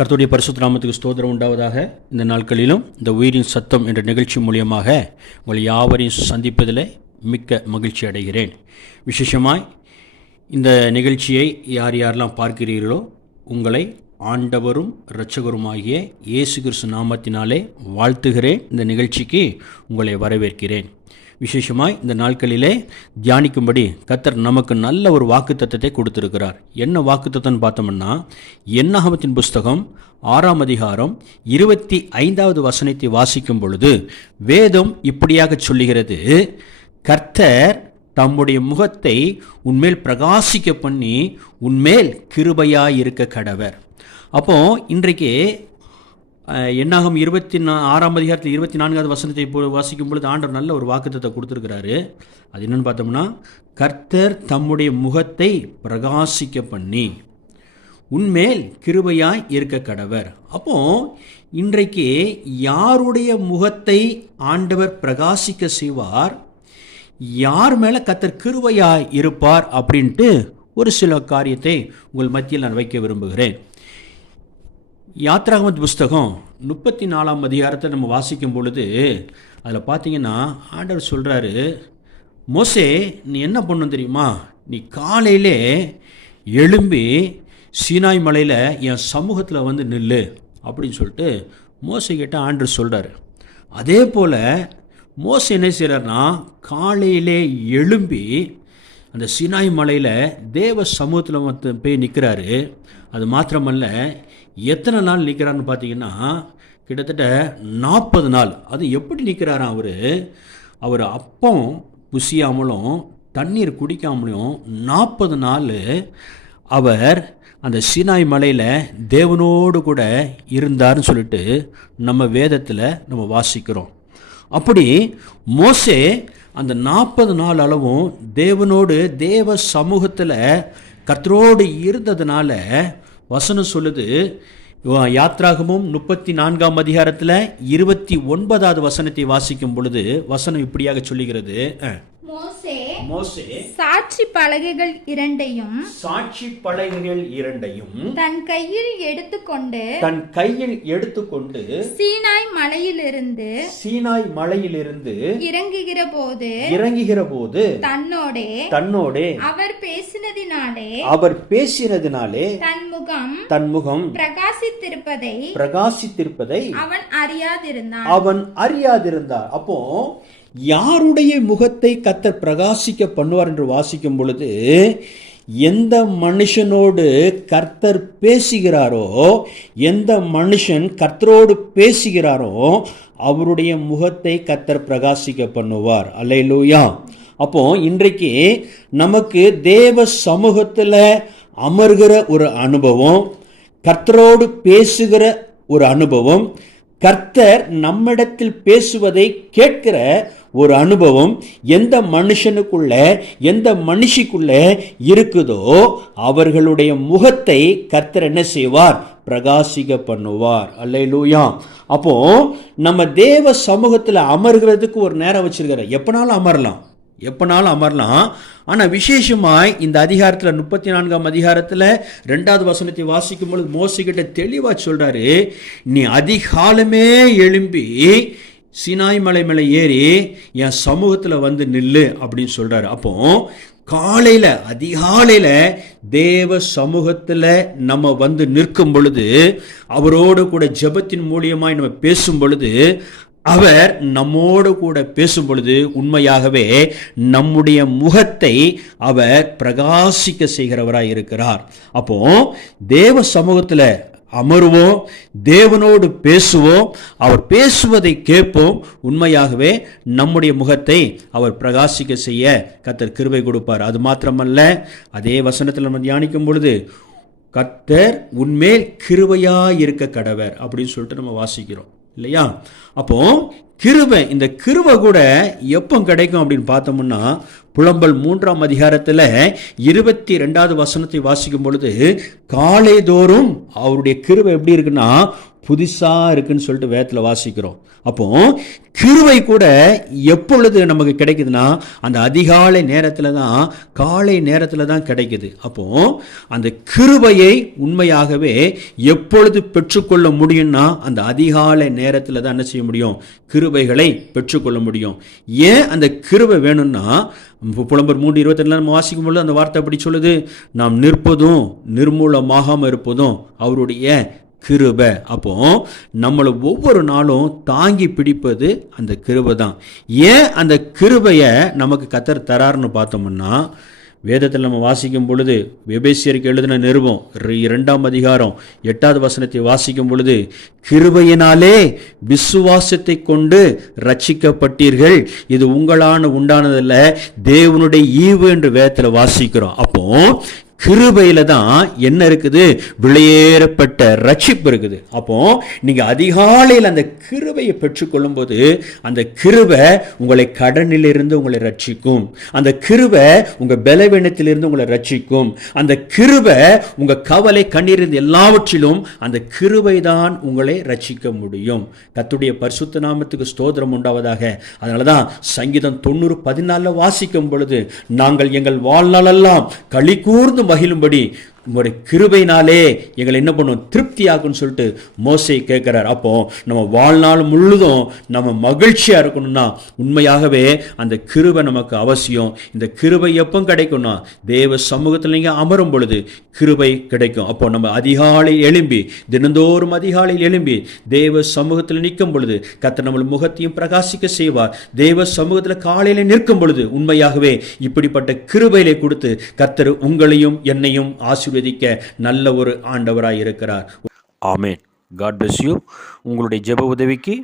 கர்த்தருடைய பரிசுத்த நாமத்துக்கு ஸ்தோத்திரம் உண்டாவதாக. இந்த நாட்களிலும் இந்த உயிரின் சத்தம் என்ற நிகழ்ச்சி மூலியமாக உங்களை யாவரையும் சந்திப்பதில் மிக்க மகிழ்ச்சி அடைகிறேன். விசேஷமாய் இந்த நிகழ்ச்சியை யார் யாரெல்லாம் பார்க்கிறீர்களோ உங்களை ஆண்டவரும் இரட்சகருமாகிய இயேசு கிறிஸ்து நாமத்தினாலே வாழ்த்துகிறேன். இந்த நிகழ்ச்சிக்கு உங்களை வரவேற்கிறேன். விசேஷமாய் இந்த நாட்களிலே தியானிக்கும்படி கர்த்தர் நமக்கு நல்ல ஒரு வாக்குத்தத்தத்தை கொடுத்திருக்கிறார். என்ன வாக்குத்தத்தம்னு பார்த்தோம்னா, என்னாகமத்தின் புஸ்தகம் 6ஆம் அதிகாரம் 25வது வசனத்தை வாசிக்கும் பொழுது வேதம் இப்படியாக சொல்லுகிறது, கர்த்தர் தம்முடைய முகத்தை உன்மேல் பிரகாசிக்க பண்ணி உன்மேல் கிருபையாயிருக்க கடவர். அப்போ இன்றைக்கு என்னாகும் 26ஆம் அதிகாரத்தில் 24வது வசனத்தை வாசிக்கும் பொழுது ஆண்டவர் நல்ல ஒரு வாக்குத்தத்தை கொடுத்துருக்கிறாரு. அது என்னென்னு பார்த்தோம்னா, கர்த்தர் தம்முடைய முகத்தை பிரகாசிக்க பண்ணி உன்மேல் கிருபையாய் இருக்க கடவர். அப்போ இன்றைக்கு யாருடைய முகத்தை ஆண்டவர் பிரகாசிக்க செய்வார், யார் மேலே கர்த்தர் கிருபையாய் இருப்பார் அப்படின்ட்டு ஒரு சில காரியத்தை உங்கள் மத்தியில் நான் வைக்க விரும்புகிறேன். யாத்ராகமத் புஸ்தகம் 34ஆம் அதிகாரத்தை நம்ம வாசிக்கும் பொழுது அதில் பார்த்தீங்கன்னா ஆண்டவர் சொல்கிறாரு, மோசே நீ என்ன பண்ணணும் தெரியுமா, நீ காலையிலே எழும்பி சீனாய் மலையில் என் சமூகத்தில் வந்து நில்லு அப்படின்னு சொல்லிட்டு மோசே கிட்ட ஆண்டவர் சொல்கிறார். அதே போல் மோசே என்ன செய்கிறார்னா, காலையிலே எழும்பி அந்த சீனாய் மலையில் தேவ சமூகத்தில் வந்து போய் நிற்கிறாரு. அது மாத்திரமல்ல, எத்தனை நாள் நிற்கிறான்னு பார்த்தீங்கன்னா கிட்டத்தட்ட 40 நாள். அது எப்படி நிற்கிறாராம், அவர் அப்பம் புசியாமலும் தண்ணீர் குடிக்காமலும் 40 நாள் அவர் அந்த சீனாய் மலையில் தேவனோடு கூட இருந்தார்னு சொல்லிட்டு நம்ம வேதத்தில் நம்ம வாசிக்கிறோம். அப்படி மோசே அந்த 40 நாள் அளவும் தேவனோடு தேவ சமூகத்தில் கர்த்தரோடு இருந்ததுனால வசனம் சொல்லுது, யாத்ராகமும் 34ஆம் அதிகாரத்தில் 29வது வசனத்தை வாசிக்கும் பொழுது வசனம் இப்படியாக சொல்லுகிறது, மோசே சாட்சி பலகைகள் இரண்டையும் தன் கையில் எடுத்துக்கொண்டு சீனாய் மலையிலிருந்து இறங்குகிற போது தன்னோடே அவர் பேசினதினாலே தன் முகம் பிரகாசித்திருப்பதை அவன் அறியாதிருந்தார். அப்போ யாருடைய முகத்தை கர்த்தர் பிரகாசிக்க பண்ணுவார் என்று வாசிக்கும் பொழுது, எந்த மனுஷனோடு கர்த்தர் பேசுகிறாரோ, எந்த மனுஷன் கர்த்தரோடு பேசுகிறாரோ அவருடைய முகத்தை கர்த்தர் பிரகாசிக்க பண்ணுவார். அல்லேலூயா. அப்போ இன்றைக்கு நமக்கு தேவ சமூகத்தில் அமர்கிற ஒரு அனுபவம், கர்த்தரோடு பேசுகிற ஒரு அனுபவம், கர்த்தர் நம்மிடத்தில் பேசுவதை கேட்கிற ஒரு அனுபவம் எந்த மனுஷனுக்குள்ள எந்த மனுஷிக்குள்ள இருக்குதோ அவர்களுடைய முகத்தை கர்த்தர் என்ன செய்வார், பிரகாசிக்க பண்ணுவார். அல்லேலூயா. அப்போ நம்ம தேவ சமூகத்தில் அமர்கிறதுக்கு ஒரு நேரம் வச்சிருக்கிற, எப்பனாலும் அமரலாம். ஆனால் விசேஷமாய் இந்த அதிகாரத்தில் 34ஆம் அதிகாரத்தில் 2வது வசனத்தை வாசிக்கும் பொழுது மோசே கிட்ட தெளிவாக சொல்கிறாரு, நீ அதிகாலமே எழும்பி சீனாய் மலை மேலே ஏறி என் சமூகத்தில் வந்து நில்லு அப்படின்னு சொல்கிறாரு. அப்போ காலையில் அதிகாலையில் தேவ சமூகத்தில் நம்ம வந்து நிற்கும் பொழுது, அவரோடு கூட ஜெபத்தின் மூலியமாய் நம்ம பேசும் பொழுது, அவர் நம்மோடு கூட பேசும் பொழுது உண்மையாகவே நம்முடைய முகத்தை அவர் பிரகாசிக்க செய்கிறவராய் இருக்கிறார். அப்போ தேவ சமூகத்தில் அமருவோம், தேவனோடு பேசுவோம், அவர் பேசுவதை கேட்போம். உண்மையாகவே நம்முடைய முகத்தை அவர் பிரகாசிக்க செய்ய கர்த்தர் கிருபை கொடுப்பார். அது மாத்திரமல்ல, அதே வசனத்தில் நம்ம தியானிக்கும் பொழுது கர்த்தர் உன்மேல் கிருபையாய் இருக்க கடவர் அப்படின்னு சொல்லிட்டு நம்ம வாசிக்கிறோம் இல்லையா. அப்போ கிருபை, இந்த கிருபை கூட எப்போ கிடைக்கும் அப்படின்னு பார்த்தோம்னா, புலம்பல் 3ஆம் அதிகாரத்தில் 22வது வசனத்தை வாசிக்கும் பொழுது, காலைதோறும் அவருடைய கிருபை எப்படி இருக்குன்னா புதுசா இருக்குன்னு சொல்லிட்டு வேதத்தில் வாசிக்கிறோம். அப்போ கிருபை கூட எப்பொழுது நமக்கு கிடைக்குதுன்னா, அந்த அதிகாலை நேரத்தில் தான், காலை நேரத்தில் தான் கிடைக்குது. அப்போ அந்த கிருபையை உண்மையாகவே எப்பொழுது பெற்றுக்கொள்ள முடியும்னா, அந்த அதிகாலை நேரத்தில் தான் என்ன செய்ய முடியும், கிருபைகளை பெற்றுக்கொள்ள முடியும். ஏன் அந்த கிருபை வேணும்னா, புலம்பர் 3:22 நம்ம வாசிக்கும் பொழுது அந்த வார்த்தை அப்படி சொல்லுது, நாம் நிற்பதும் நிர்மூலமாகாமல் இருப்பதும் அவருடைய கிருபை. அப்போ நம்மளை ஒவ்வொரு நாளும் தாங்கி பிடிப்பது அந்த கிருபை தான். ஏன் அந்த கிருபையை நமக்கு கர்த்தர் தராருன்னு பார்த்தோம்னா, வேதத்தில் நம்ம வாசிக்கும் பொழுது, எபேசியருக்கு எழுதின நிருபம் 2ஆம் அதிகாரம் 8வது வசனத்தை வாசிக்கும் பொழுது, கிருபையினாலே விசுவாசத்தை கொண்டு ரட்சிக்கப்பட்டீர்கள், இது உங்களான உண்டானதல்ல, தேவனுடைய ஈவு என்று வேதத்தில் வாசிக்கிறோம். அப்போ கிருபையில தான் என்ன இருக்குது, வெளியேறப்பட்ட ரட்சிப்பு இருக்குது. அப்போ நீங்க அதிகாலையில் அந்த கிருபையை பெற்றுக்கொள்ளும் போது, அந்த கிருபை உங்களை கடனிலிருந்து உங்களை ரட்சிக்கும், அந்த கிருபை உங்க பலவீனத்திலிருந்து உங்களை ரட்சிக்கும், அந்த கிருபை உங்க கவலை கண்ணீரிலிருந்து எல்லாவற்றிலும் அந்த கிருபை தான் உங்களை ரட்சிக்க முடியும். கர்த்தருடைய பரிசுத்த நாமத்துக்கு ஸ்தோத்திரம் உண்டாவதாக. அதனாலதான் சங்கீதம் 90:14 வாசிக்கும் பொழுது, நாங்கள் எங்கள் வாழ்நாளெல்லாம் களி கூர்ந்து மகிழும்படி உங்களுடைய கிருபையினாலே எங்களை என்ன பண்ணும், திருப்தியாகுன்னு சொல்லிட்டு மோசே கேட்கிறார். அப்போ நம்ம வாழ்நாள் முழுதும் நம்ம மகிழ்ச்சியா இருக்கணும்னா உண்மையாகவே அந்த கிருபை நமக்கு அவசியம். இந்த கிருபை எப்போ கிடைக்கும்னா, தேவ சமூகத்தில் நீங்க அமரும் பொழுது கிருபை கிடைக்கும். அப்போ நம்ம அதிகாலை எழும்பி, தினந்தோறும் அதிகாலையில் எழும்பி தேவ சமூகத்தில் நிற்கும் பொழுது கர்த்தர் நம்ம முகத்தையும் பிரகாசிக்க செய்வார். தேவ சமூகத்தில் காலையில நிற்கும் பொழுது உண்மையாகவே இப்படிப்பட்ட கிருபையிலே கொடுத்து கர்த்தர் உங்களையும் என்னையும் ஆசீர்வதிக்க நல்ல ஒரு ஆண்டவராய் இருக்கிறார். ஆமென். God bless you. உங்களுடைய ஜெப உதவிக்கு